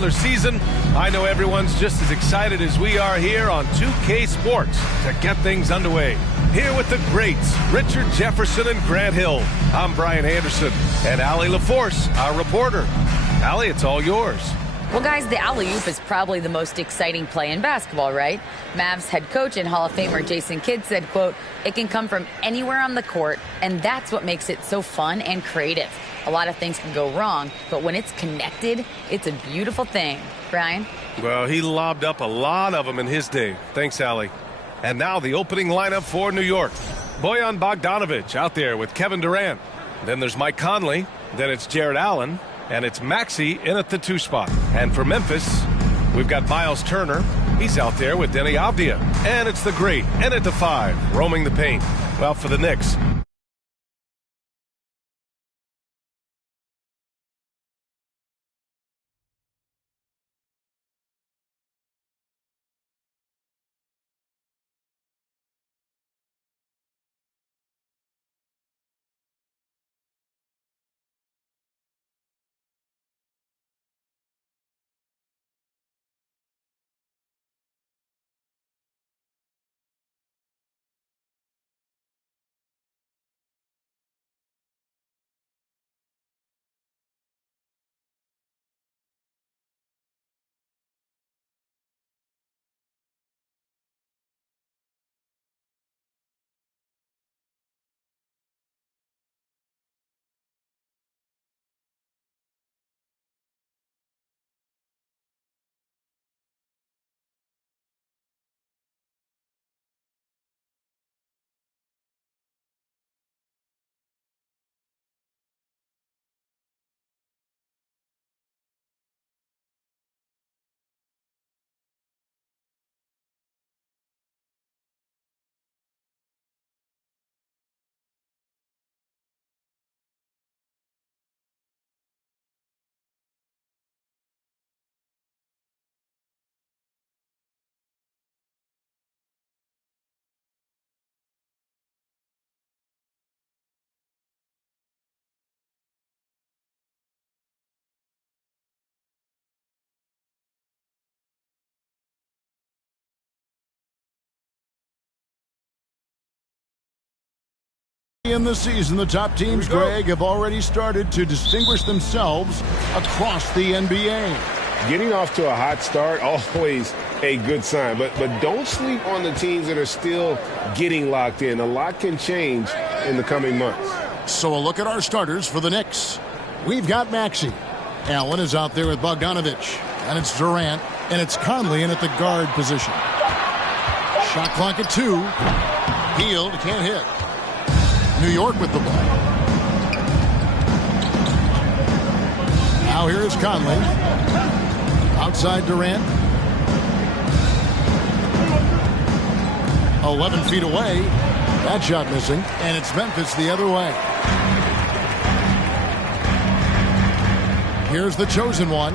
regular season, I know everyone's just as excited as we are here on 2K Sports to get things underway. Here with the greats, Richard Jefferson and Grant Hill. I'm Brian Anderson, and Allie LaForce, our reporter. Allie, it's all yours. Well, guys, the alley-oop is probably the most exciting play in basketball, right? Mavs head coach and Hall of Famer Jason Kidd said, quote, "It can come from anywhere on the court, and that's what makes it so fun and creative. A lot of things can go wrong, but when it's connected, it's a beautiful thing." Brian? Well, he lobbed up a lot of them in his day. Thanks, Allie. And now the opening lineup for New York. Bojan Bogdanovic out there with Kevin Durant. Then there's Mike Conley. Then it's Jared Allen. And it's Maxey in at the 2 spot. And for Memphis, we've got Miles Turner. He's out there with Denny Avdia. And it's the great, and at the 5, roaming the paint. Well, for the Knicks, in the season, the top teams, Greg, have already started to distinguish themselves across the NBA. Getting off to a hot start, always a good sign. But don't sleep on the teams that are still getting locked in. A lot can change in the coming months. So a look at our starters for the Knicks. We've got Maxey. Allen is out there with Bogdanovic. And it's Durant. And it's Conley in at the guard position. Shot clock at 2. Hield can't hit. New York with the ball. Now here is Conley. Outside Durant. 11 feet away. That shot missing. And it's Memphis the other way. Here's the chosen one.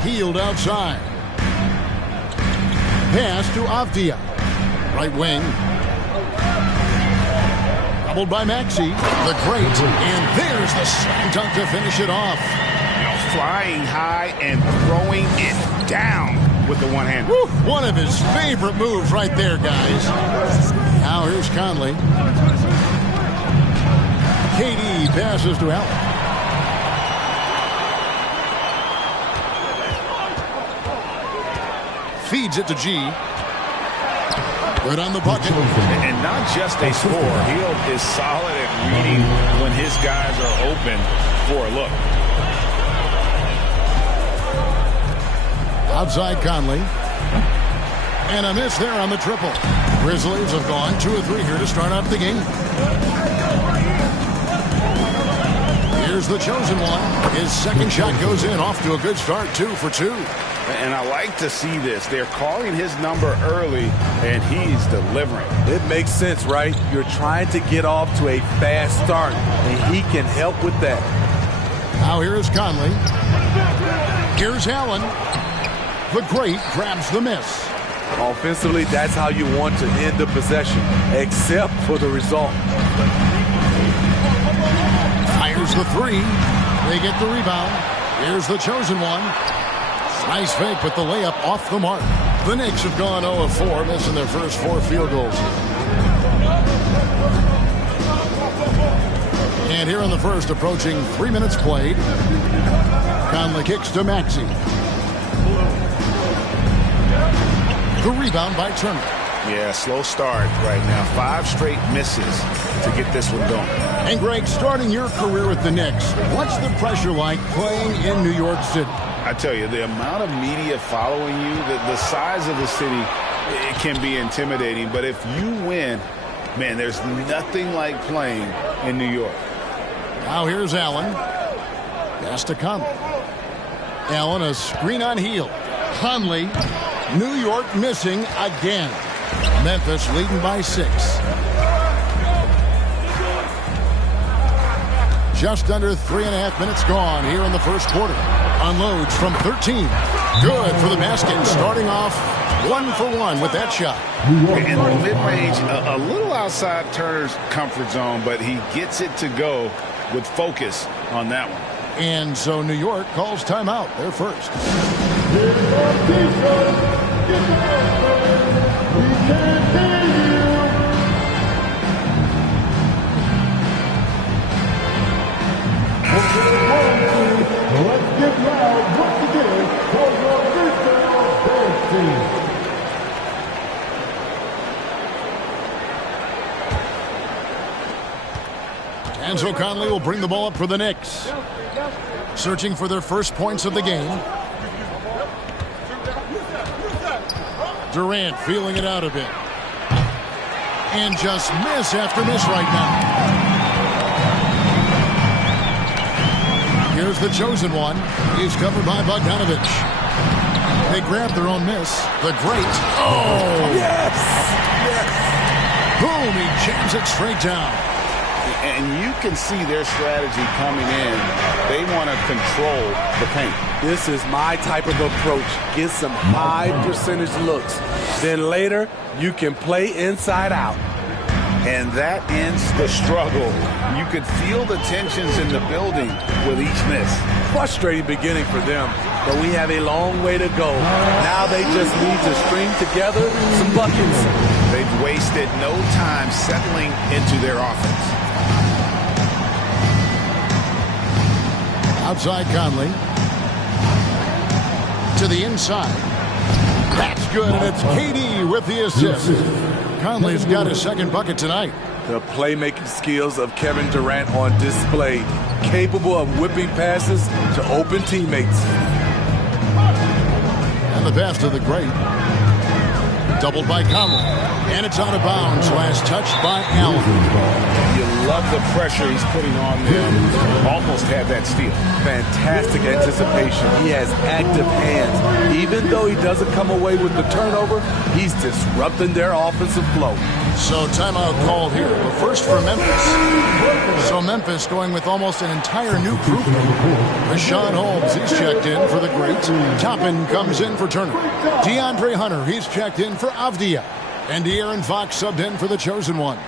Hield outside. Pass to Avdia. Right wing. Doubled by Maxey. The great. And there's the slam dunk to finish it off. Flying high and throwing it down with the one hand. One of his favorite moves right there, guys. Now here's Conley. KD passes to Allen. Feeds it to G. Good on the bucket. And not just a score. Hield is solid at reading when his guys are open for a look. Outside Conley. And a miss there on the triple. Grizzlies have gone 2 of 3 here to start off the game. Here's the chosen one. His second shot goes in, off to a good start, 2 for 2. And I like to see this. They're calling his number early, and he's delivering. It makes sense, right? You're trying to get off to a fast start, and he can help with that. Now here is Conley. Here's Allen. The great grabs the miss. Offensively, that's how you want to end the possession, except for the result. Fires the 3. They get the rebound. Here's the chosen one. Nice fake, but the layup off the mark. The Knicks have gone 0 of 4, missing their first 4 field goals. And here in the first, approaching 3 minutes played. Conley kicks to Maxey. The rebound by Turner. Yeah, slow start right now. 5 straight misses to get this one going. And Greg, starting your career with the Knicks, what's the pressure like playing in New York City? I tell you, the amount of media following you, the size of the city, it can be intimidating. But if you win, man, there's nothing like playing in New York. Now here's Allen. Pass to Conley. Allen, a screen on Hield. Conley, New York missing again. Memphis leading by 6. Just under 3.5 minutes gone here in the first quarter. Unloads from 13. Good for the basket. Starting off 1 for 1 with that shot. In the mid-range, a little outside Turner's comfort zone, but he gets it to go with focus on that one. And so New York calls timeout. They're first. Let's get loud once again for your Bears team. And so Conley will bring the ball up for the Knicks. Searching for their first points of the game. Durant feeling it out a bit. And just miss after miss right now. Here's the chosen one. He's covered by Bogdanovich. They grab their own miss. The great. Oh! Yes! Yes! Boom! He jams it straight down. And you can see their strategy coming in. They want to control the paint. This is my type of approach. Get some high percentage looks. Then later, you can play inside out. And that ends the struggle. You could feel the tensions in the building with each miss. Frustrating beginning for them, but we have a long way to go. Now they just need to string together some buckets. They've wasted no time settling into their offense. Outside Conley. To the inside. That's good, and it's KD with the assist. Conley's got his second bucket tonight. The playmaking skills of Kevin Durant on display. Capable of whipping passes to open teammates. And the pass to the great. Doubled by Conley. And it's out of bounds. Last touched by Allen. You love the pressure he's putting on them. Almost had that steal. Fantastic anticipation. He has active hands. Even though he doesn't come away with the turnover, he's disrupting their offensive flow. So timeout called here. But first for Memphis. So Memphis going with almost an entire new group. Rashawn Holmes, he's checked in for the great. Toppin comes in for Turner. DeAndre Hunter, he's checked in for Avdia. And De'Aaron Fox subbed in for the chosen one.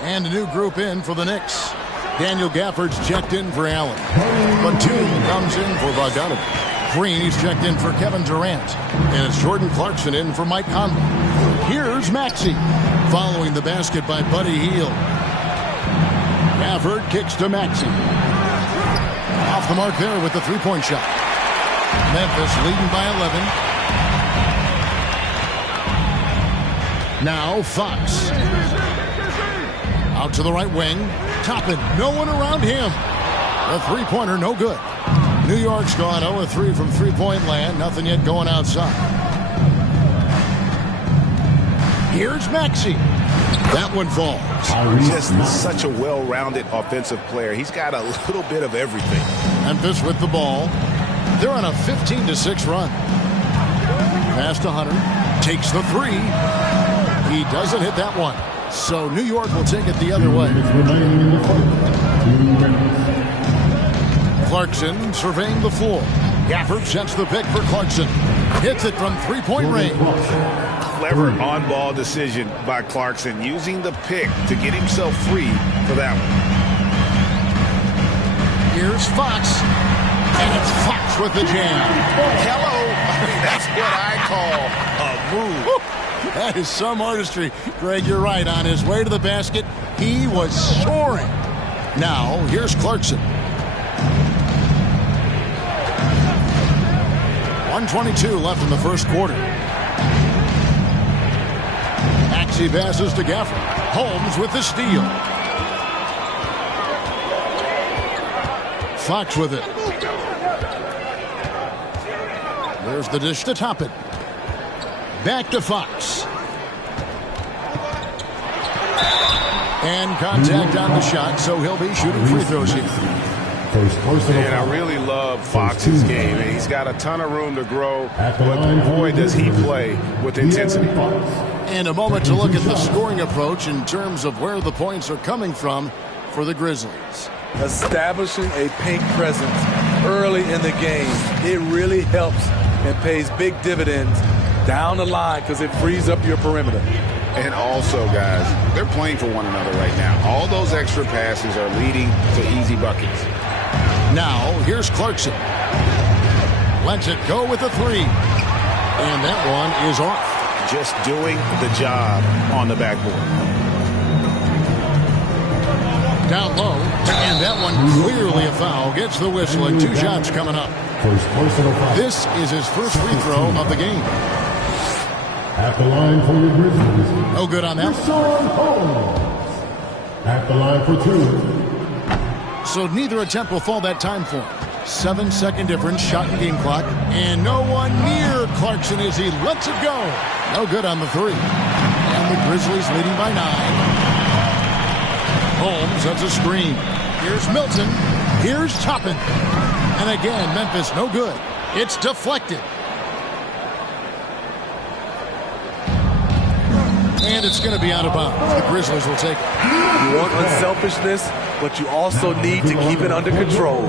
And a new group in for the Knicks. Daniel Gafford's checked in for Allen. Batum comes in for Bogdanovich. Green, he's checked in for Kevin Durant. And it's Jordan Clarkson in for Mike Conley. Here's Maxey. Following the basket by Buddy Hield. Gafford kicks to Maxey. Off the mark there with the three-point shot. Memphis leading by 11. Now Fox. Out to the right wing. Toppin, no one around him. The three-pointer, no good. New York's gone 0-3 from three-point land. Nothing yet going outside. Here's Maxey. That one falls. Just such a well-rounded offensive player. He's got a little bit of everything. Memphis with the ball. They're on a 15-6 run. Pass to Hunter. Takes the three. He doesn't hit that one. So New York will take it the other way. Clarkson surveying the floor. Gafford sets the pick for Clarkson. Hits it from three-point range. Clever on-ball decision by Clarkson, using the pick to get himself free for that one. Here's Fox. And it's Fox Fox with the jam. Hello. I mean, that's what I call a move. That is some artistry. Greg, you're right. On his way to the basket, he was soaring. Now, here's Clarkson. 1:22 left in the first quarter. Maxey passes to Gafford. Holmes with the steal. Fox with it. There's the dish to top it. Back to Fox. And contact on the shot, so he'll be shooting free throws here. And I really love Fox's game. And he's got a ton of room to grow, but boy, does he play with intensity. And a moment to look at the scoring approach in terms of where the points are coming from for the Grizzlies. Establishing a paint presence early in the game, it really helps and pays big dividends down the line because it frees up your perimeter. And also, guys, they're playing for one another right now. All those extra passes are leading to easy buckets. Now, here's Clarkson. Lets it go with a three. And that one is off. Just doing the job on the backboard. Down low. And that one clearly a foul. Gets the whistle and 2 shots coming up. This is his first free throw of the game. At the line for your Grizzlies. No good on that. Richaun Holmes. At the line for 2. So neither attempt will fall that time for him. 7-second difference, shot and game clock. And no one near Clarkson as he lets it go. No good on the three. And the Grizzlies leading by 9. Holmes has a screen. Here's Milton. Here's Toppin. And again, Memphis no good. It's deflected. And it's going to be out of bounds. The Grizzlies will take it. You want unselfishness, but you also need to keep it under control.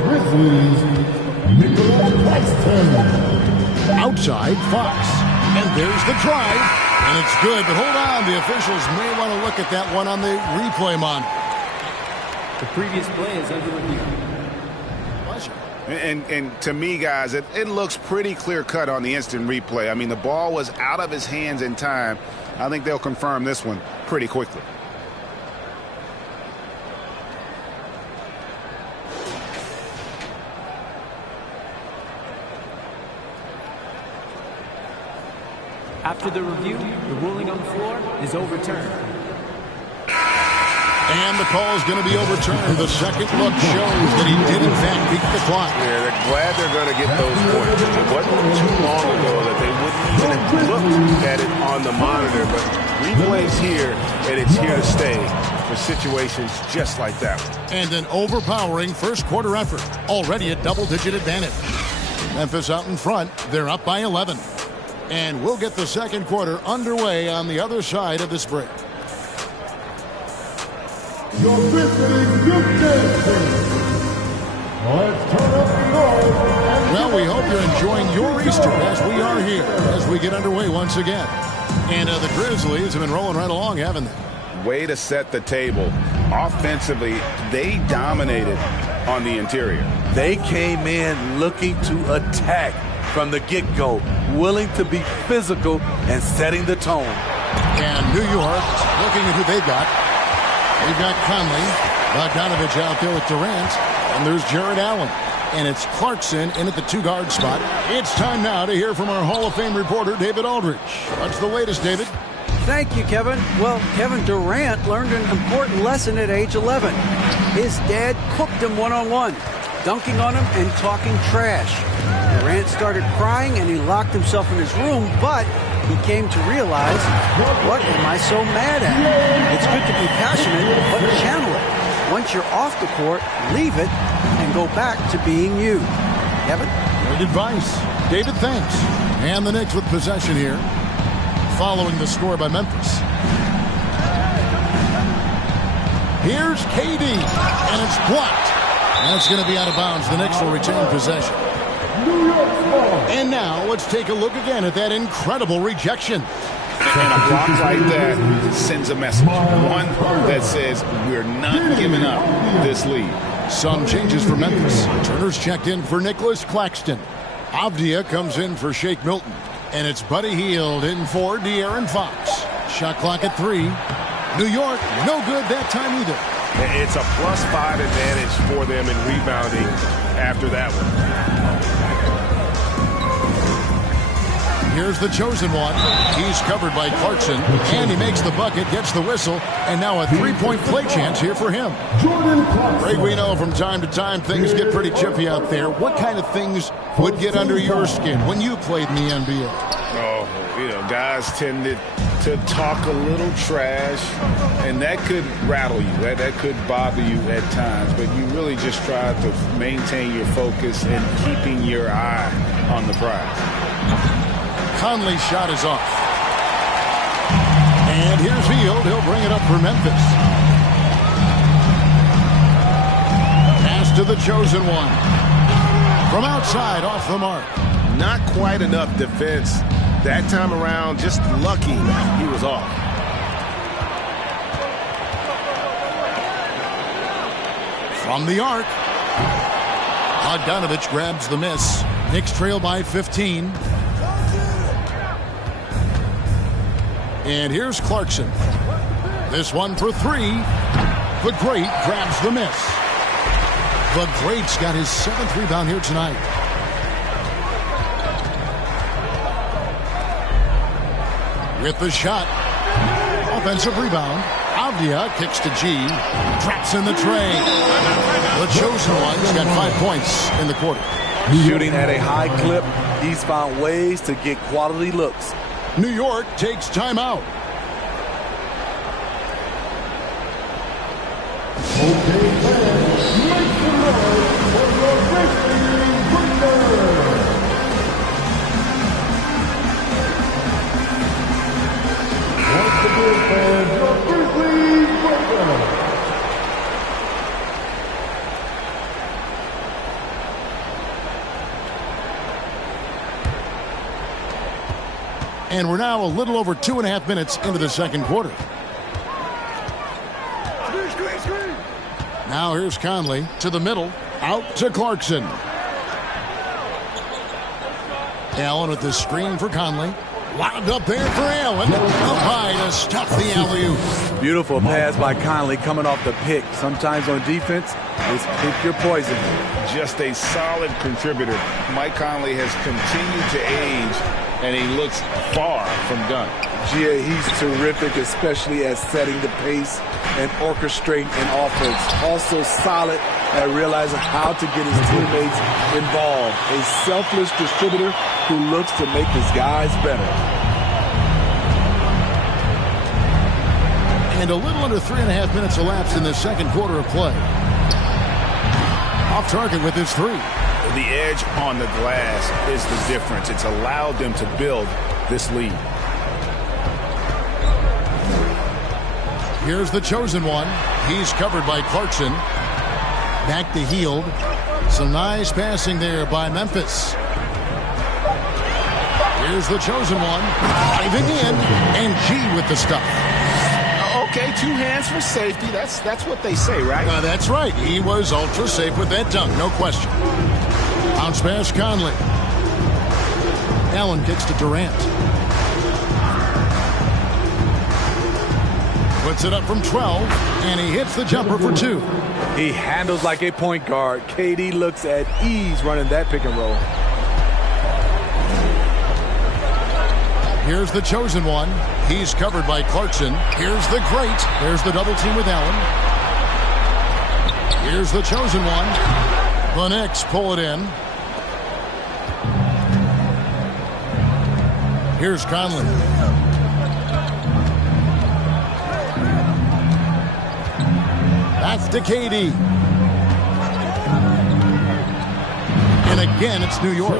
Outside, Fox. And there's the drive. And it's good, but hold on. The officials may want to look at that one on the replay monitor. The previous play is under review. Pleasure. And to me, guys, it looks pretty clear-cut on the instant replay. I mean, the ball was out of his hands in time. I think they'll confirm this one pretty quickly. After the review, the ruling on the floor is overturned. And the call is going to be overturned. The second look shows that he did, in fact, beat the clock. Yeah, they're glad they're going to get those points. It wasn't too long ago that they wouldn't even have looked at it on the monitor, but replay's here, and it's here to stay for situations just like that one. And an overpowering first quarter effort. Already a double-digit advantage. Memphis out in front. They're up by 11. And we'll get the second quarter underway on the other side of this break. Your Grizzlies good dancing. Let's turn up the noise. Well, we hope you're enjoying your Easter as we are here as we get underway once again. And the Grizzlies have been rolling right along, haven't they? Way to set the table. Offensively, they dominated on the interior. They came in looking to attack from the get-go, willing to be physical and setting the tone. And New York looking at who they've got. They've got Conley, Bogdanovich out there with Durant, and there's Jared Allen. And it's Clarkson in at the 2-guard spot. It's time now to hear from our Hall of Fame reporter, David Aldridge. What's the latest, David? Thank you, Kevin. Well, Kevin Durant learned an important lesson at age 11. His dad cooked him one-on-one, dunking on him and talking trash. Durant started crying and he locked himself in his room, but he came to realize, what am I so mad at? It's good to be passionate, but channel it. Once you're off the court, leave it and go back to being you. Kevin? Great advice. David, thanks. And the Knicks with possession here, following the score by Memphis. Here's KD, and it's blocked. And it's going to be out of bounds. The Knicks will retain possession. And now let's take a look again at that incredible rejection. And a block like that sends a message. One that says we're not giving up this lead. Some changes for Memphis. Turner's checked in for Nicholas Claxton. Avdia comes in for Shake Milton. And it's Buddy Hield in for De'Aaron Fox. Shot clock at 3. New York, no good that time either. It's a +5 advantage for them in rebounding after that one. Here's the chosen one. He's covered by Clarkson, and he makes the bucket, gets the whistle, and now a three-point play chance here for him. Greg, we know from time to time things get pretty chippy out there. What kind of things would get under your skin when you played in the NBA? Oh, guys tended to talk a little trash, and that could rattle you. That could bother you at times, but you really just try to maintain your focus and keeping your eye on the prize. Conley's shot is off. And here's Hield. He'll bring it up for Memphis. Pass to the chosen one. From outside, off the mark. Not quite enough defense that time around. Just lucky he was off. From the arc. Bogdanovich grabs the miss. Knicks trail by 15. And here's Clarkson. This one for 3. The Great grabs the miss. The Great's got his 7th rebound here tonight. With the shot. Offensive rebound. Avdia kicks to G. Traps in the tray. The chosen one's got 5 points in the quarter. Shooting at a high clip, he's found ways to get quality looks. New York takes timeout. Okay, fans, make some noise for your Grizzlies winner. Once again, fans, your Grizzlies winner. And we're now a little over 2.5 minutes into the second quarter. Now here's Conley to the middle, out to Clarkson. Allen with the screen for Conley. Lobbed up there for Allen. Up high to stop the alley-oop. Beautiful pass by Conley coming off the pick. Sometimes on defense, it's pick your poison. Just a solid contributor. Mike Conley has continued to age, and he looks far from done. GA, he's terrific, especially at setting the pace and orchestrating an offense. Also solid at realizing how to get his teammates involved. A selfless distributor who looks to make his guys better. And a little under 3.5 minutes elapsed in the second quarter of play. Off target with his 3. The edge on the glass is the difference. It's allowed them to build this lead. Here's the chosen one. He's covered by Clarkson. Back to Hield. Some nice passing there by Memphis. Here's the chosen one. Diving in. And G with the stuff. Okay, 2 hands for safety. That's what they say, right? That's right. He was ultra safe with that dunk. No question. Bounce pass Conley. Allen kicks to Durant. Puts it up from 12, and he hits the jumper for 2. He handles like a point guard. KD looks at ease running that pick and roll. Here's the chosen one. He's covered by Clarkson. Here's the Great. There's the double team with Allen. Here's the chosen one. The Knicks pull it in. Here's Conley. That's to KD. And again, it's New York.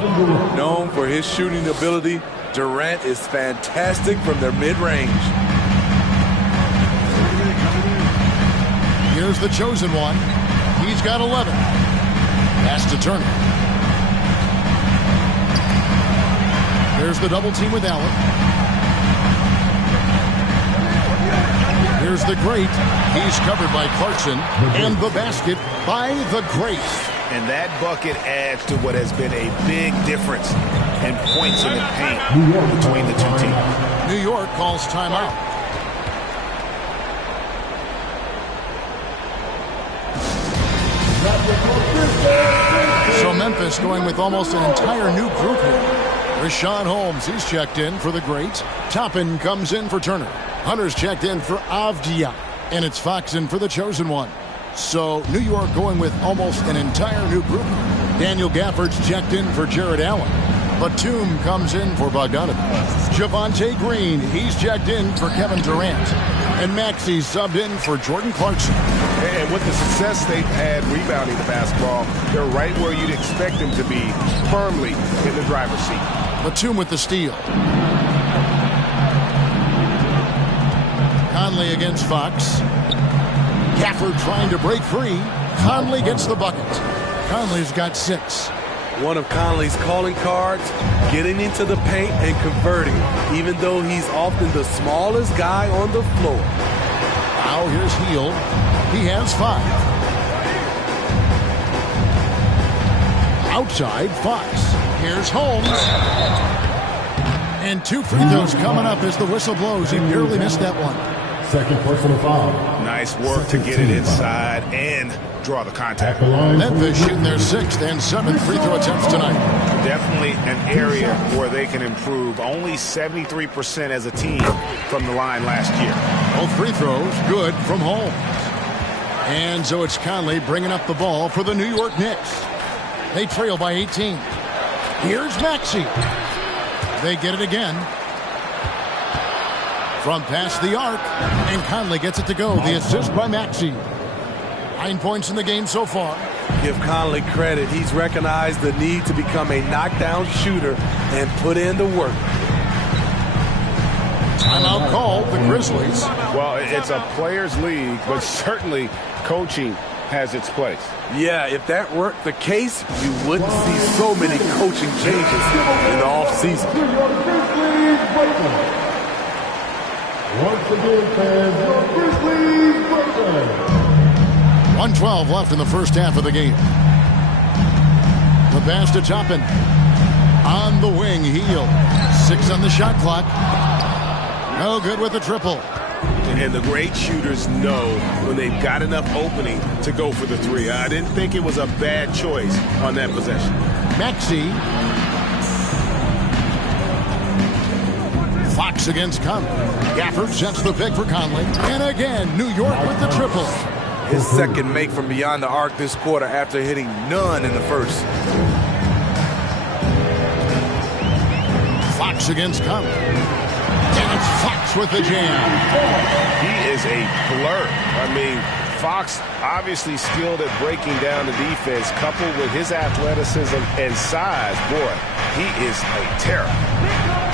Known for his shooting ability, Durant is fantastic from their mid-range. Here's the chosen one. He's got 11. Pass to Turner. There's the double team with Allen. Here's the great. He's covered by Clarkson. And the basket by the great. And that bucket adds to what has been a big difference in points in the paint between the two teams. New York calls timeout. So Memphis going with almost an entire new group here. Richaun Holmes, he's checked in for the great. Toppin comes in for Turner. Hunter's checked in for Avdia. And it's Fox in for the chosen one. So New York going with almost an entire new group. Daniel Gafford's checked in for Jared Allen. Batum comes in for Bogdanovich. Javonte Green, he's checked in for Kevin Durant. And Maxey subbed in for Jordan Clarkson. And with the success they've had rebounding the basketball, they're right where you'd expect them to be, firmly in the driver's seat. Batum with the steal. Conley against Fox. Gafford trying to break free. Conley gets the bucket. Conley's got 6. One of Conley's calling cards, getting into the paint and converting, even though he's often the smallest guy on the floor. Now here's Hield. He has 5. Outside, Fox. Here's Holmes. And 2 free throws coming up as the whistle blows. He barely missed that one. Second personal foul. Nice work to get it inside and draw the contact. Memphis shooting their 6th and 7th free throw attempts tonight. Definitely an area where they can improve. Only 73% as a team from the line last year. Both free throws good from Holmes. And so it's Conley bringing up the ball for the New York Knicks. They trail by 18. Here's Maxey. They get it again. From past the arc, and Conley gets it to go. The assist by Maxey. 9 points in the game so far. Give Conley credit. He's recognized the need to become a knockdown shooter and put in the work. Timeout called, the Grizzlies. Well, it's a players' league, but certainly coaching has its place. Yeah, if that weren't the case, you wouldn't see so many coaching changes in the offseason. Once again, fans, your Grizzlies breakers. 1:12 left in the first half of the game. The pass to Toppin. On the wing, Hield. 6 on the shot clock. No good with the triple. And the great shooters know when they've got enough opening to go for the 3. I didn't think it was a bad choice on that possession. Maxey. Fox against Conley. Gafford sets the pick for Conley. And again, New York with the triple. His second make from beyond the arc this quarter after hitting none in the first. Fox against Conley. And it's Fox with the jam. He is a blur. I mean, Fox obviously skilled at breaking down the defense, coupled with his athleticism and size. Boy, he is a terror.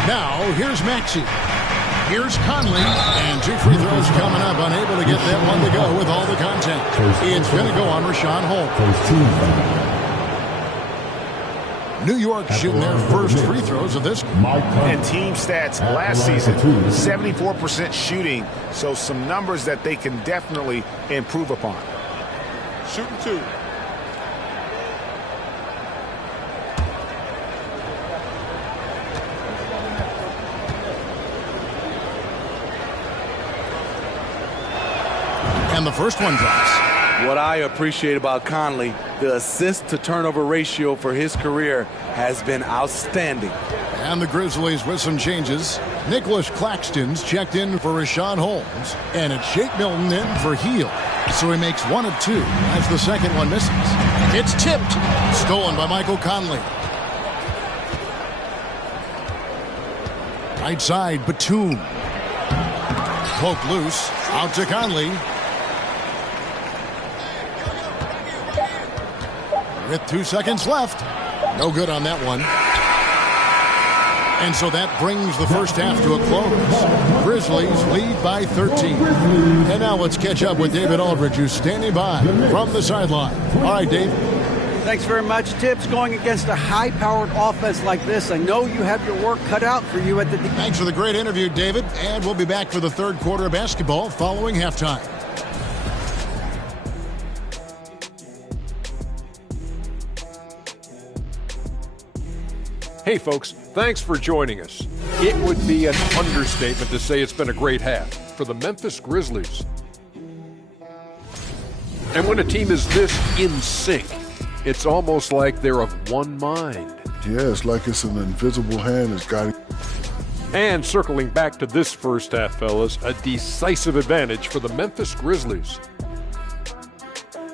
Now, here's Maxey. Here's Conley. And 2 free throws coming up. Unable to get that one to go with all the content. It's going to go on Richaun Holmes. New York shooting their first free throws of this game. And team stats last season, 74% shooting. So some numbers that they can definitely improve upon. Shooting 2. And the first one drops. What I appreciate about Conley, the assist to turnover ratio for his career has been outstanding. And the Grizzlies with some changes. Nicholas Claxton's checked in for Richaun Holmes. And it's Shake Milton in for Hield. So he makes 1 of 2 as the second one misses. It's tipped. Stolen by Michael Conley. Right side, Batum. Poke loose. Out to Conley. With 2 seconds left. No good on that one. And so that brings the first half to a close. Grizzlies lead by 13. And now let's catch up with David Aldridge, who's standing by from the sideline. All right, Dave. Thanks very much, Tibbs. Going against a high-powered offense like this, I know you have your work cut out for you at the... Thanks for the great interview, David. And we'll be back for the third quarter of basketball following halftime. Hey, folks, thanks for joining us. It would be an understatement to say it's been a great half for the Memphis Grizzlies. And when a team is this in sync, it's almost like they're of one mind. Yeah, it's like it's an invisible hand that's guiding. And circling back to this first half, fellas, a decisive advantage for the Memphis Grizzlies.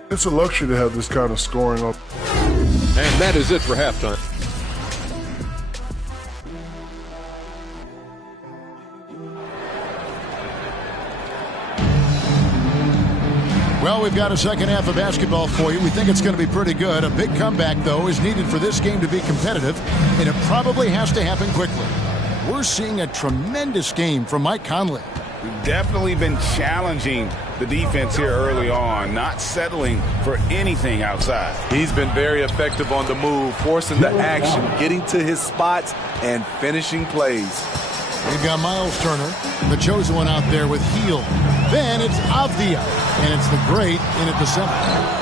It's a luxury to have this kind of scoring up. And that is it for halftime. Well, we've got a second half of basketball for you. We think it's going to be pretty good. A big comeback, though, is needed for this game to be competitive, and it probably has to happen quickly. We're seeing a tremendous game from Mike Conley. We've definitely been challenging the defense here early on, not settling for anything outside. He's been very effective on the move, forcing the action, getting to his spots, and finishing plays. We've got Miles Turner, the chosen one out there with Hield. Then it's Avdia, and it's the great in at the center.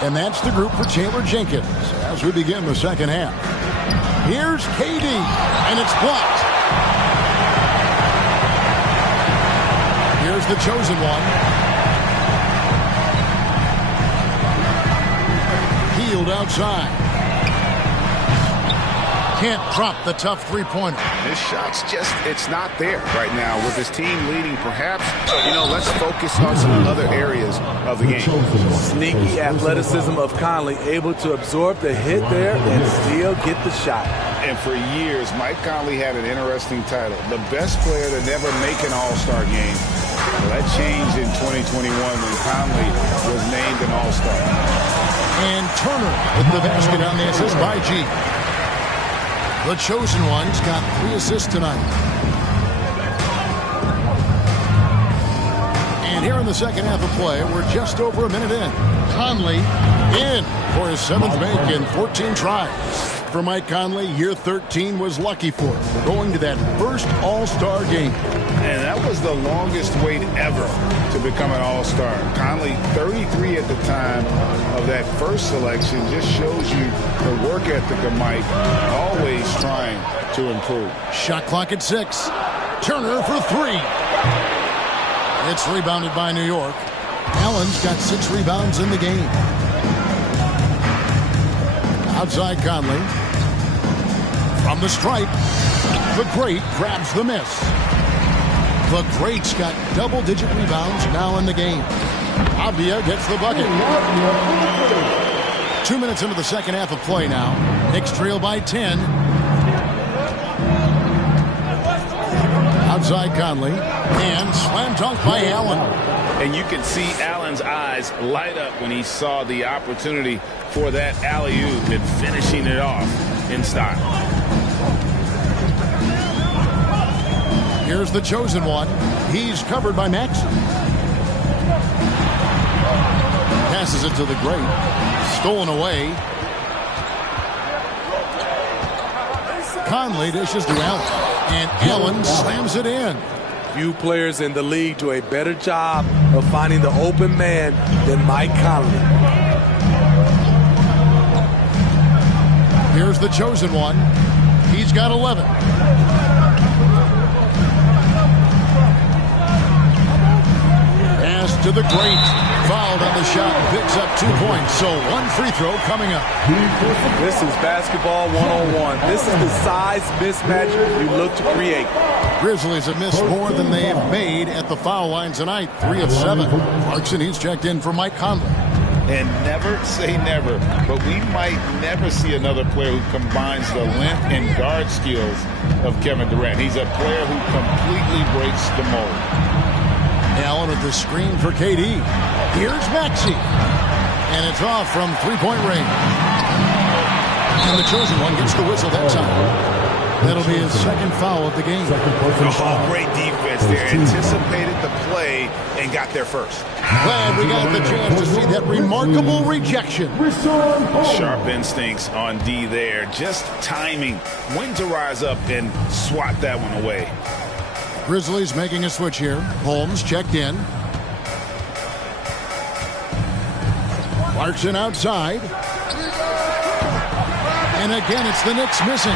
And that's the group for Taylor Jenkins as we begin the second half. Here's KD, and it's blocked. Here's the chosen one. Hield outside. Can't drop the tough three-pointer. His shot's just, it's not there right now. With his team leading, perhaps, let's focus on some other areas of the game. Sneaky athleticism of Conley, able to absorb the hit there and still get the shot. And for years, Mike Conley had an interesting title, the best player to never make an All-Star game. Well, that changed in 2021 when Conley was named an All-Star. And Turner with the basket on the assist by G. The chosen one's got 3 assists tonight. And here in the second half of play, we're just over a minute in. Conley in for his 7th make in 14 tries. For Mike Conley, year 13 was lucky for him, going to that first All-Star game. And that was the longest wait ever to become an All-Star. Conley, 33 at the time of that first selection, just shows you the work ethic of Mike, always trying to improve. Shot clock at 6. Turner for 3. It's rebounded by New York. Allen's got 6 rebounds in the game. Outside Conley. From the stripe, the Great grabs the miss. The Great's got double-digit rebounds now in the game. Avdia gets the bucket. 2 minutes into the second half of play now. Knicks trail by 10. Outside Conley. And slam dunk by Allen. And you can see Allen's eyes light up when he saw the opportunity for that alley-oop and finishing it off in style. Here's the chosen one. He's covered by Maxey. Passes it to the Great. Stolen away. Conley dishes to Allen. And Allen slams it in. Few players in the league do a better job of finding the open man than Mike Conley. Here's the chosen one. He's got 11. Pass to the Great. Fouled on the shot. Picks up 2 points. So 1 free throw coming up. This is basketball 101. This is the size mismatch you look to create. Grizzlies have missed more than they have made at the foul line tonight. 3 of 7. Clarkson, he's checked in for Mike Conley. And never say never, but we might never see another player who combines the length and guard skills of Kevin Durant. He's a player who completely breaks the mold. Allen with the screen for KD. Here's Maxey. And it's off from 3-point range. And the chosen one gets the whistle that time. That'll be his second foul of the game. Oh, great defense there. Anticipated the play and got there first. Glad we got the chance to see that remarkable rejection. Sharp instincts on D there. Just timing when to rise up and swat that one away. Grizzlies making a switch here. Holmes checked in. Clarkson outside. And again, it's the Knicks missing.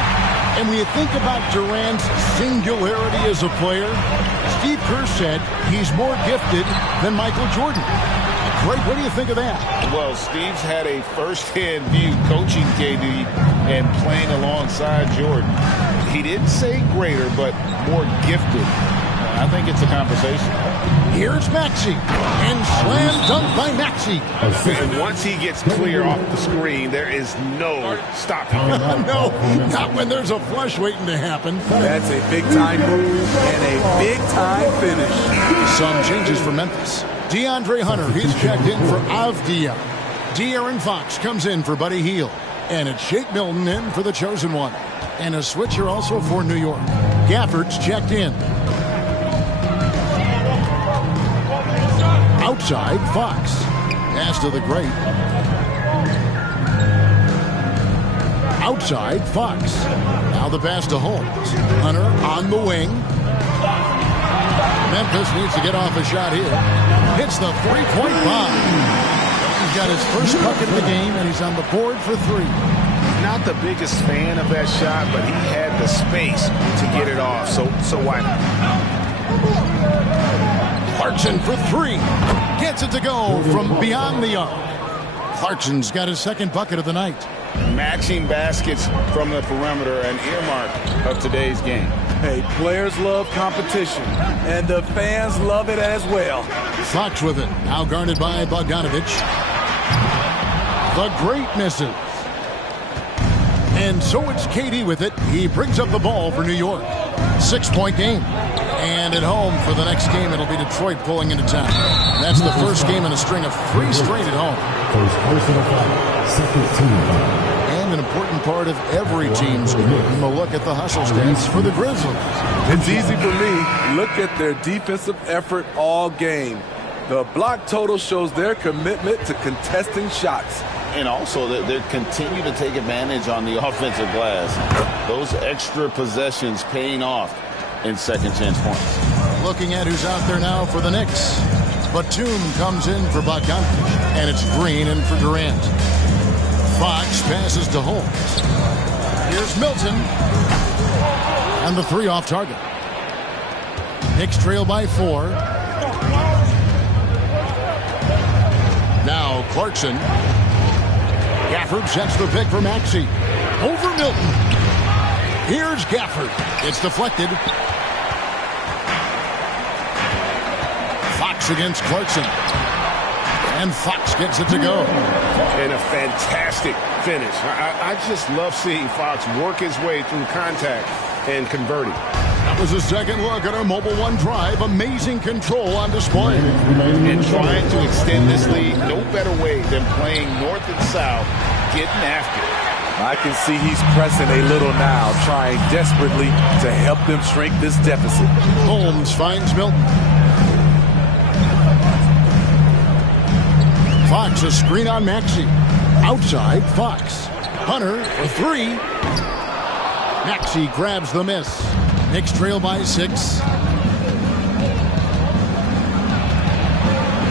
And when you think about Durant's singularity as a player, Steve Kerr said he's more gifted than Michael Jordan. Greg, what do you think of that? Well, Steve's had a first-hand view coaching KD and playing alongside Jordan. He didn't say greater, but more gifted. I think it's a conversation. Here's Maxey, and slam dunk by Maxey. And once he gets clear off the screen, there is no stopping him. No, not when there's a flush waiting to happen. That's a big-time move and a big-time finish. Some changes for Memphis. DeAndre Hunter, he's checked in for Avdia. De'Aaron Fox comes in for Buddy Hield. And it's Shake Milton in for the chosen one. And a switcher also for New York. Gafford's checked in. Outside, Fox. Pass to the great. Outside, Fox. Now the pass to Holmes. Hunter on the wing. Memphis needs to get off a shot here. Hits the three-point bomb. He's got his first bucket of the game, and he's on the board for three. Not the biggest fan of that shot, but he had the space to get it off, so why not? Clarkson for three. Gets it to go from beyond the arc. Clarkson's got his second bucket of the night. Matching baskets from the perimeter, an earmark of today's game. Hey, players love competition, and the fans love it as well. Fox with it. Now guarded by Bogdanovich. The great misses. And so it's KD with it. He brings up the ball for New York. 6-point game. And at home for the next game, it'll be Detroit pulling into town. That's the first game in a string of 3 straight at home. And an important part of every team's game, a look at the hustle stats for the Grizzlies. It's easy for me. Look at their defensive effort all game. The block total shows their commitment to contesting shots. And also that they continue to take advantage on the offensive glass. Those extra possessions paying off in second chance points. Looking at who's out there now for the Knicks. Batum comes in for Bogdanovich, and it's Green in for Durant. Fox passes to Holmes. Here's Milton. And the three off target. Knicks trail by 4. Now Clarkson. Gafford sets the pick for Maxey. Over Milton. Here's Gafford. It's deflected. Fox against Clarkson. And Fox gets it to go. And a fantastic finish. I just love seeing Fox work his way through contact and converting. That was a second look at our Mobile One Drive. Amazing control on display. And trying to extend this lead, no better way than playing north and south, getting after it. I can see he's pressing a little now, trying desperately to help them shrink this deficit. Holmes finds Milton. Fox, a screen on Maxey. Outside, Fox. Hunter for 3. Maxey grabs the miss. Knicks trail by 6.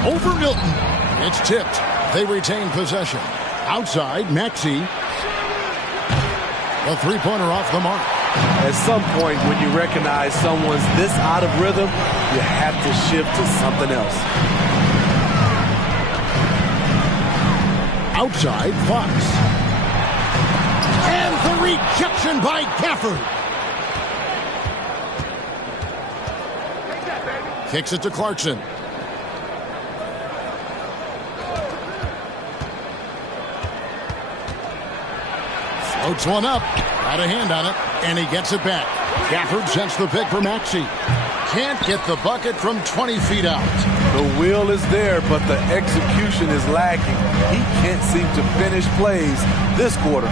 Over Milton. It's tipped. They retain possession. Outside, Maxey. A three-pointer off the mark. At some point, when you recognize someone's this out of rhythm, you have to shift to something else. Outside, Fox. And the rejection by Gafford. Kicks it to Clarkson. Floats one up. Got a hand on it. And he gets it back. Gafford sends the pick for Maxey. Can't get the bucket from 20 feet out. The will is there, but the execution is lacking. He can't seem to finish plays this quarter.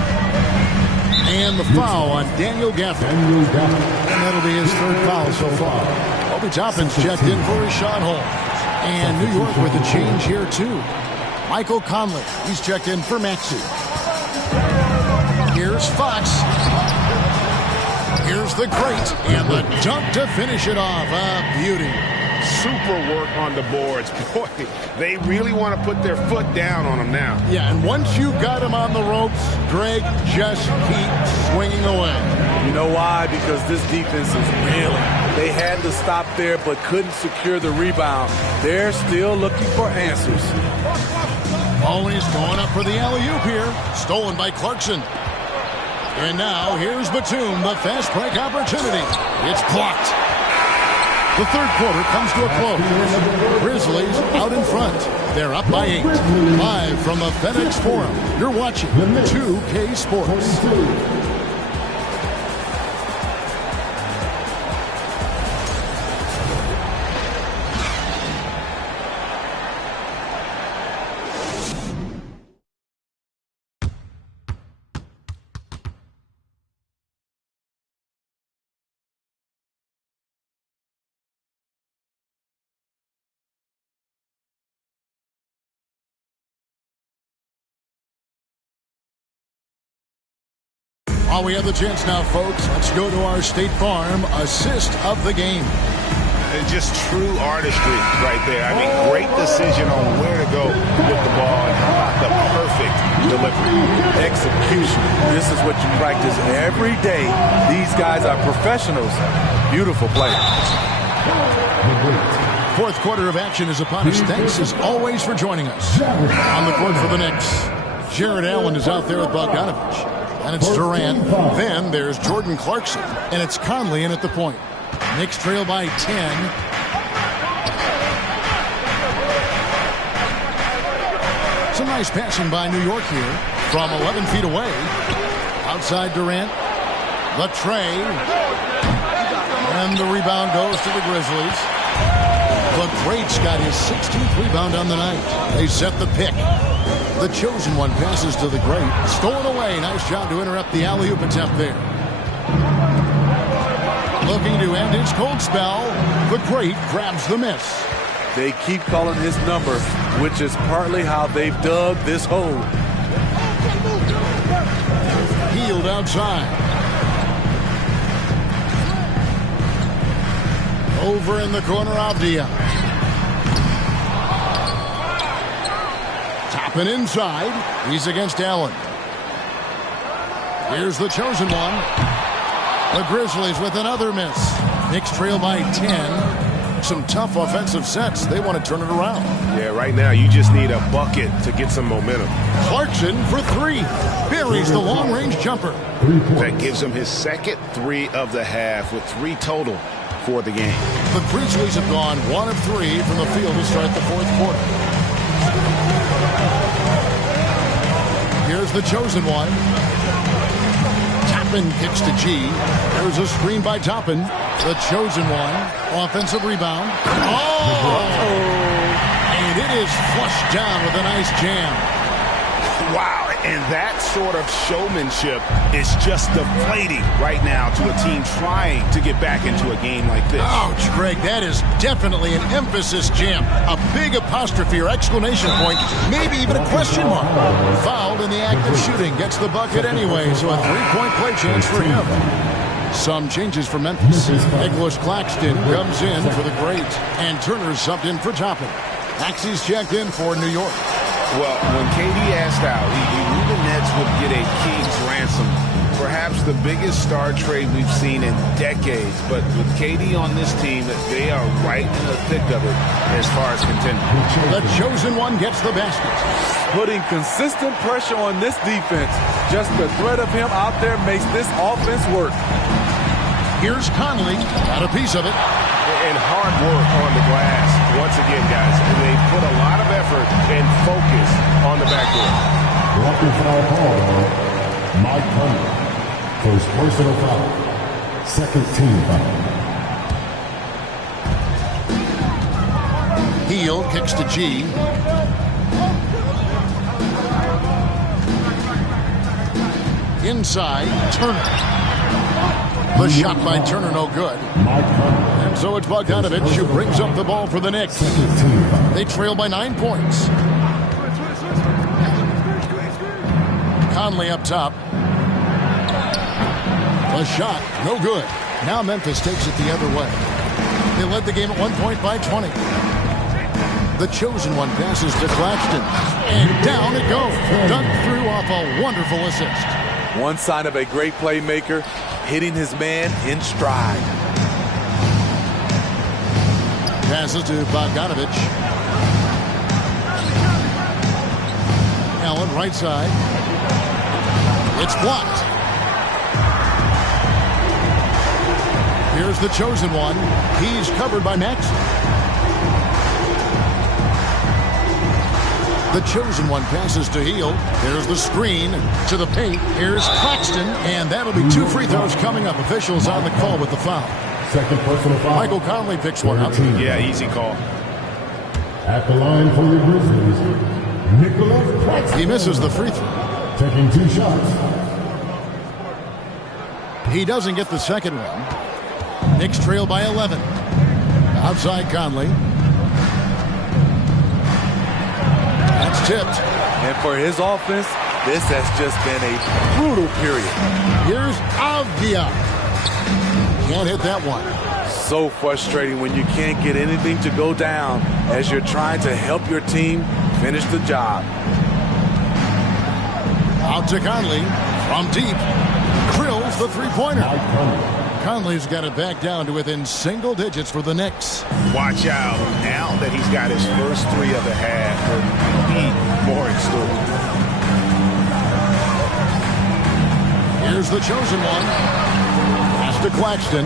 And the foul on Daniel Gafford. And that'll be his third foul so far. Obi Toppin's checked in for Richaun Holmes. And New York with a change here, too. Michael Conley, he's checked in for Maxey. Here's Fox. Here's the great. And the dunk to finish it off. A beauty. Super work on the boards. Boy, they really want to put their foot down on them now. Yeah, and once you got him on the ropes, Greg, just keep swinging away. You know why? Because this defense is reeling. They had to stop there but couldn't secure the rebound. They're still looking for answers. Always going up for the alley-oop here. Stolen by Clarkson. And now here's Batum, the fast break opportunity. It's blocked. The third quarter comes to a close. Grizzlies out in front. They're up by 8. Live from the FedEx Forum, you're watching 2K Sports. While we have the chance now, folks, let's go to our State Farm assist of the game. And just true artistry right there. I mean, great decision on where to go with the ball, and how about the perfect delivery. Execution. This is what you practice every day. These guys are professionals. Beautiful play. Fourth quarter of action is upon us. Thanks, as always, for joining us. On the court for the Knicks, Jared Allen is out there with Bogdanovich. And it's Durant. Then there's Jordan Clarkson. And it's Conley in at the point. Knicks trail by 10. Some nice passing by New York here from 11 feet away. Outside Durant. The tray. And the rebound goes to the Grizzlies. The Greats got his 16th rebound on the night. They set the pick. The chosen one passes to the Great. Stolen away. Nice job to interrupt the alley-oop attempt there. Looking to end his cold spell. The Great grabs the miss. They keep calling his number, which is partly how they've dug this hole. Hield outside. Over in the corner, Avdia. Toppin inside. He's against Allen. Here's the chosen one. The Grizzlies with another miss. Knicks trail by 10. Some tough offensive sets. They want to turn it around. Yeah, right now you just need a bucket to get some momentum. Clarkson for 3. Buries the long-range jumper. That gives him his second 3 of the half with 3 total for the game. The Grizzlies have gone 1 of 3 from the field to start the fourth quarter. Here's the chosen one. Toppin kicks to G. There's a screen by Toppin. The chosen one. Offensive rebound. Oh! And it is flushed down with a nice jam. Wow, and that sort of showmanship is just deflating right now to a team trying to get back into a game like this. Ouch, Greg, that is definitely an emphasis jam. A big apostrophe or exclamation point, maybe even a question mark. Fouled in the act of shooting, gets the bucket anyway, so a 3-point play chance for him. Some changes for Memphis. Nicholas Claxton comes in for the Great, and Turner subbed in for Toppin. Maxey's checked in for New York. Well, when KD asked out, he knew the Nets would get a king's ransom. Perhaps the biggest star trade we've seen in decades. But with KD on this team, they are right in the thick of it as far as contending. The chosen one gets the basket. Putting consistent pressure on this defense. Just the threat of him out there makes this offense work. Here's Conley. Got a piece of it. And hard work on the glass. Once again, guys, they put a lot of effort and focus on the backboard. Walker foul called on Mike Conley. First personal foul. Second team foul. Hield kicks to G. Inside, Turner. The shot by Turner, no good. And so it's Bogdanovich who brings up the ball for the Knicks. They trail by 9 points. Conley up top. The shot, no good. Now Memphis takes it the other way. They led the game at 1 point by 20. The chosen one passes to Claxton. And down it goes. Dunked through off a wonderful assist. One sign of a great playmaker, hitting his man in stride. Passes to Bogdanovich. Allen right side. It's blocked. Here's the chosen one. He's covered by Maxey. The chosen one passes to Hield. There's the screen to the paint. Here's Claxton, and that'll be 2 free throws coming up. Officials on the call with the foul. Second personal foul. Michael Conley picks one up. Yeah, easy call. At the line for your Grizzlies, Nicholas Claxton. He misses the free throw. Taking 2 shots. He doesn't get the second one. Knicks trail by 11. Outside Conley. That's tipped. And for his offense, this has just been a brutal period. Here's Avdia. Can't hit that one. So frustrating when you can't get anything to go down as you're trying to help your team finish the job. Out to Conley. From deep. Drills the three-pointer. Conley's got it back down to within single digits for the Knicks. Watch out. Now that he's got his first 3 of the half, there'll be more in store. Here's the chosen one. Pass to Claxton.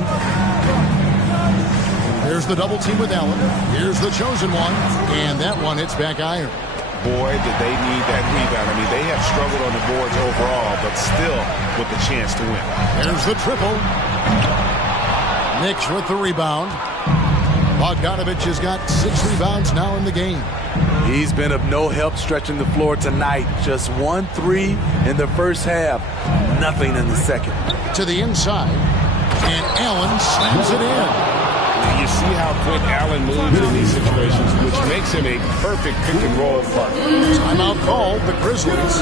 Here's the double team with Allen. Here's the chosen one. And that one hits back iron. Boy, did they need that rebound. I mean, they have struggled on the boards overall, but still with the chance to win. There's the triple. Knicks with the rebound. Bogdanovich has got 6 rebounds now in the game. He's been of no help stretching the floor tonight. Just 1 3 in the first half. Nothing in the second. To the inside. And Allen slams it in. You see how quick Allen moves in these situations, which makes him a perfect pick-and-roll partner. Timeout called the Grizzlies.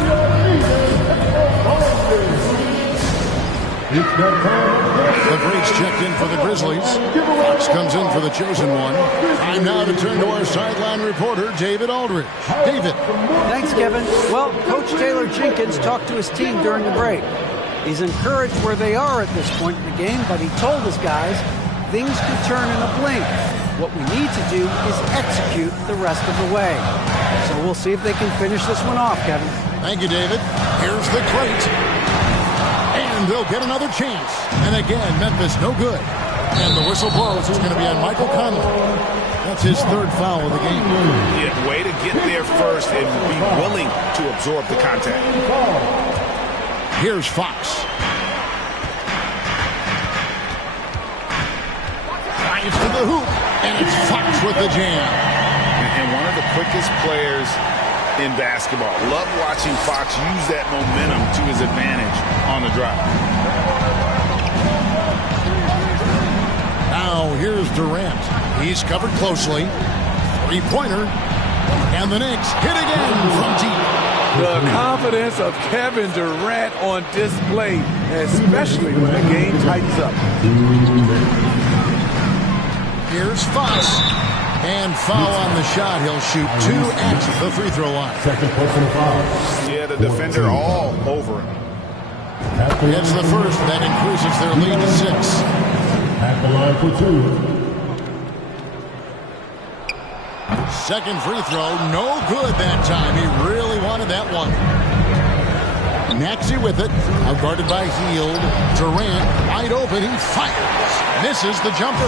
The break's checked in for the Grizzlies. Fox comes in for the chosen one. Time now to turn to our sideline reporter, David Aldridge. David. Thanks, Kevin. Well, Coach Taylor Jenkins talked to his team during the break. He's encouraged where they are at this point in the game, but he told his guys things could turn in a blink. What we need to do is execute the rest of the way. So we'll see if they can finish this one off, Kevin. Thank you, David. Here's the crate. And they'll get another chance. And again, Memphis no good. And the whistle blows. It's going to be on Michael Conley. That's his 3rd foul of the game. Yeah, way to get there first and be willing to absorb the contact. Here's Fox. Drives to the hoop. And it's Fox with the jam. And one of the quickest players in basketball. Love watching Fox use that momentum to his advantage on the drive. Now here's Durant. He's covered closely. 3-pointer. And the Knicks hit again from deep. The confidence of Kevin Durant on display, especially when the game tightens up. Here's Fox. And foul on the shot. He'll shoot 2 at the free throw line. Second personal foul. Yeah, the defender all over him. It's the first. That increases their lead to 6. At the line for 2. Second free throw. No good that time. He really wanted that one. Maxey with it. Out guarded by Hield. Durant wide open. He fires. Misses the jumper.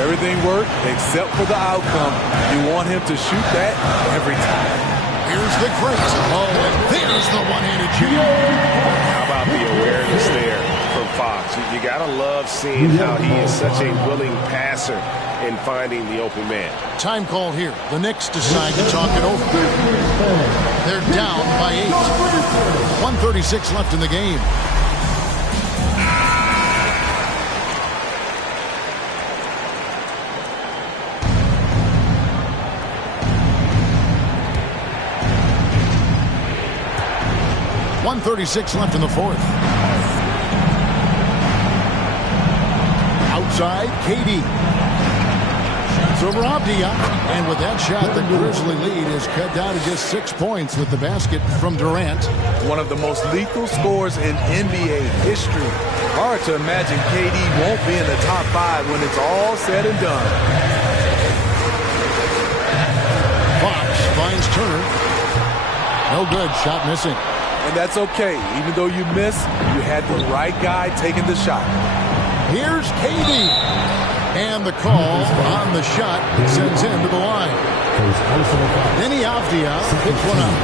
Everything worked except for the outcome. You want him to shoot that every time. Here's the crate. Oh, and there's the one-handed jam. How about the awareness there from Fox? You got to love seeing how he is such a willing passer in finding the open man. Time call here. The Knicks decide to talk it over. They're down by 8. 1:36 left in the game. 1:36 left in the fourth. Outside, KD. Shots over Avdia. And with that shot, the Grizzly lead is cut down to just 6 points with the basket from Durant. One of the most lethal scorers in NBA history. Hard to imagine KD won't be in the top 5 when it's all said and done. Fox finds Turner. No good. Shot missing. And that's okay. Even though you miss, you had the right guy taking the shot. Here's KD. And the call on the shot sends him to the line. Denny Avdia picks one up.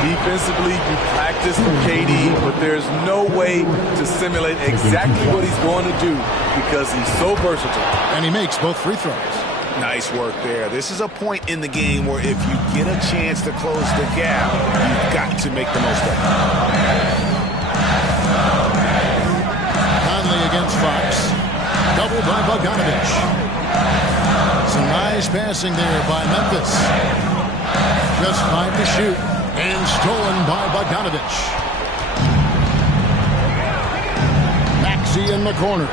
Defensively, you practice for KD, but there's no way to simulate exactly what he's going to do because he's so versatile. And he makes both free throws. Nice work there. This is a point in the game where if you get a chance to close the gap, you've got to make the most of it. Conley against Fox. Double by Bogdanovich. Some nice passing there by Memphis. Just 5 to shoot. And stolen by Bogdanovich. Maxey in the corner.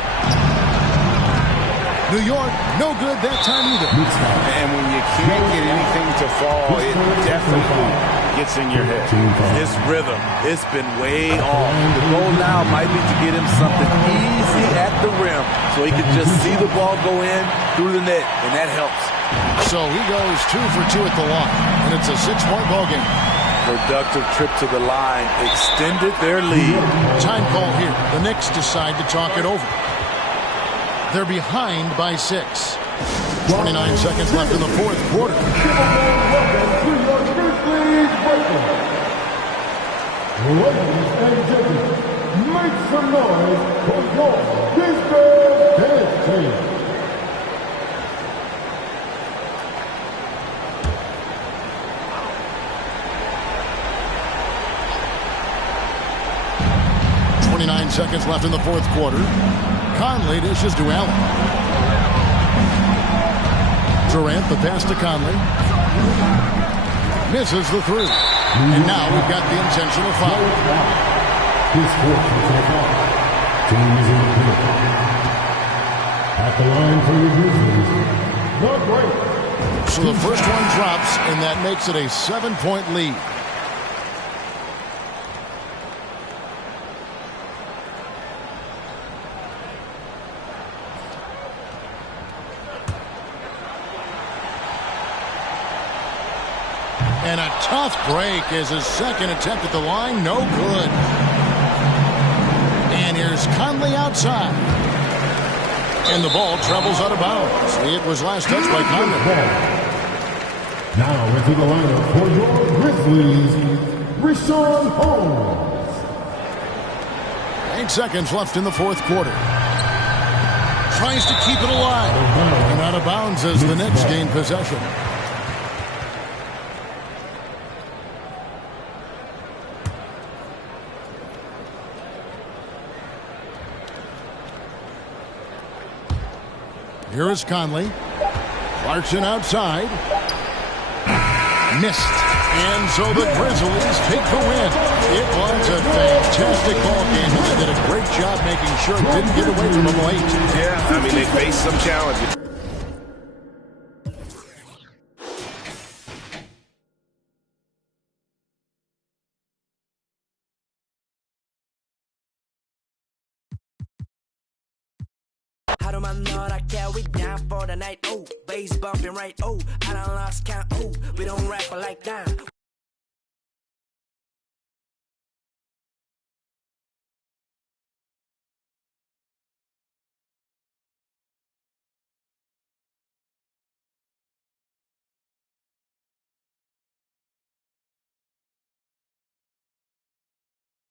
New York, no good that time either. And when you can't get anything to fall, it definitely gets in your head. His rhythm, it's been way off. The goal now might be to get him something easy at the rim so he can just see the ball go in through the net, and that helps. So he goes 2 for 2 at the line, and it's a 6-point ball game. Productive trip to the line, extended their lead. Time call here. The Knicks decide to talk it over. They're behind by 6. 29 seconds left in the fourth quarter. Ladies and gentlemen, make some noise for your Pittsburgh Dance Team. Seconds left in the fourth quarter. Conley dishes to Allen. Durant, the pass to Conley. Misses the 3. And now we've got the intentional foul. His fourth personal foul. Teams in the field. At the line for your Grizzlies, the break. So the first one drops, and that makes it a 7-point lead. And a tough break is his second attempt at the line. No good. And here's Conley outside. And the ball travels out of bounds. It was last touched by Conley. Now into the lineup for your Grizzlies, Richaun Holmes. 8 seconds left in the fourth quarter. Tries to keep it alive. And out of bounds as the Knicks gain possession. Here is Conley. Clarkson outside. Missed. And so the Grizzlies take the win. It was a fantastic ball game, and they did a great job making sure it didn't get away from them late. Yeah, I mean, they faced some challenges. How do I know I carry down for the night? Oh, bass bumping right. Oh, I done lost count. Oh, we don't rap like that.